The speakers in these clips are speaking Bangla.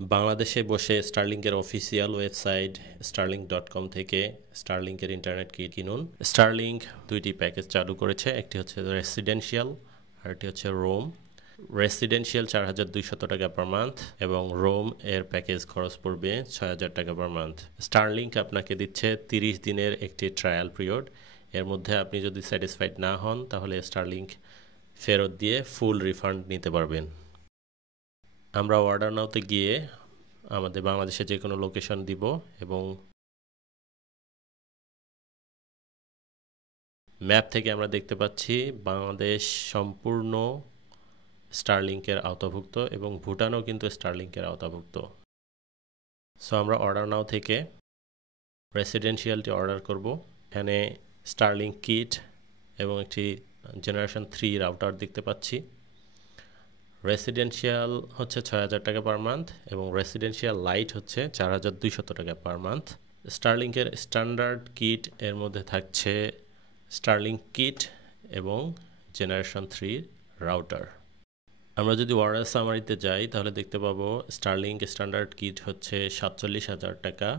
বাংলাদেশে বসে স্টারলিংকের অফিসিয়াল ওয়েবসাইট starlink.com থেকে স্টারলিংকের ইন্টারনেট কিট কিনুন। স্টারলিংক দুইটি প্যাকেজ চালু করেছে, একটি হচ্ছে রেসিডেন্সিয়াল আর একটি হচ্ছে রোম। রেসিডেন্সিয়াল 4200 টাকা পার মান্থ এবং রোম এর প্যাকেজ খরচ পড়বে 6000 টাকা পার মান্থ। স্টারলিংক আপনাকে দিচ্ছে 30 দিনের একটি ট্রায়াল পিরিয়ড। এর মধ্যে আপনি যদি স্যাটিসফাইড না হন তাহলে স্টারলিংক ফেরত দিয়ে ফুল রিফান্ড নিতে পারবেন। আমরা অর্ডার নাওতে গিয়ে আমাদের বাংলাদেশে যে কোনো লোকেশন দিব এবং ম্যাপ থেকে আমরা দেখতে পাচ্ছি বাংলাদেশ সম্পূর্ণ স্টারলিংকের আওতাভুক্ত এবং ভুটানও কিন্তু স্টারলিংকের আওতাভুক্ত। সো আমরা অর্ডার নাও থেকে রেসিডেন্সিয়ালটি অর্ডার করব। এখানে স্টারলিংক কিট এবং একটি জেনারেশন 3 রাউটার দেখতে পাচ্ছি। রেসিডেন্সিয়াল হচ্ছে 6000 টাকা পার মান্থ এবং রেসিডেন্সিয়াল লাইট হচ্ছে 4200 টাকা পার মান্থ। স্টারলিংকের স্ট্যান্ডার্ড কিট এর মধ্যে থাকছে স্টারলিংক কিট এবং জেনারেশন 3 রাউটার। আমরা যদি অর্ডার সামারিতে যাই তাহলে দেখতে পাবো স্টারলিংক স্ট্যান্ডার্ড কিট হচ্ছে 47,000 টাকা,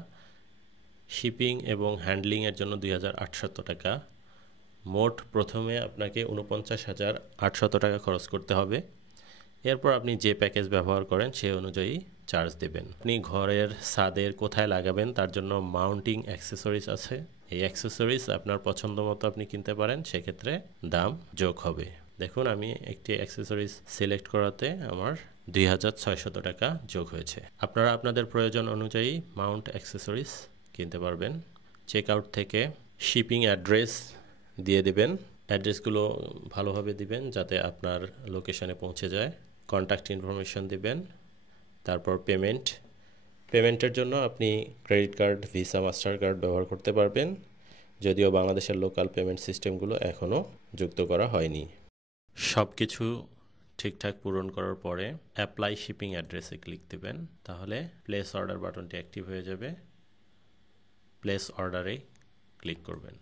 শিপিং এবং হ্যান্ডলিংয়ের জন্য 2800 টাকা। মোট প্রথমে আপনাকে 49,800 টাকা খরচ করতে হবে। এরপর আপনি যে প্যাকেজ ব্যবহার করেন সেই অনুযায়ী চার্জ দেবেন। আপনি ঘরের ছাদের কোথায় লাগাবেন তার জন্য মাউন্টিং অ্যাক্সেসরিজ আছে। এই অ্যাক্সেসরিজ আপনার পছন্দ মতো আপনি কিনতে পারেন, সেক্ষেত্রে দাম যোগ হবে। দেখুন আমি একটি অ্যাক্সেসরিজ সিলেক্ট করাতে আমার 2600 টাকা যোগ হয়েছে। আপনারা আপনাদের প্রয়োজন অনুযায়ী মাউন্ট অ্যাক্সেসরিজ কিনতে পারবেন। চেক আউট থেকে শিপিং অ্যাড্রেস দিয়ে দেবেন। অ্যাড্রেসগুলো ভালোভাবে দিবেন যাতে আপনার লোকেশনে পৌঁছে যায়। কন্ট্যাক্ট ইনফরমেশন দিবেন, তারপর পেমেন্টের জন্য আপনি credit card, visa, master card ব্যবহার করতে পারবেন, যদিও বাংলাদেশের লোকাল পেমেন্ট সিস্টেমগুলো এখনও যুক্ত করা হয়নি। সব কিছু ঠিকঠাক পূরণ করার পরে অ্যাপ্লাই শিপিং অ্যাড্রেসে ক্লিক দেবেন, তাহলে প্লেস অর্ডার বাটনটি অ্যাক্টিভ হয়ে যাবে। প্লেস অর্ডারে ক্লিক করবেন।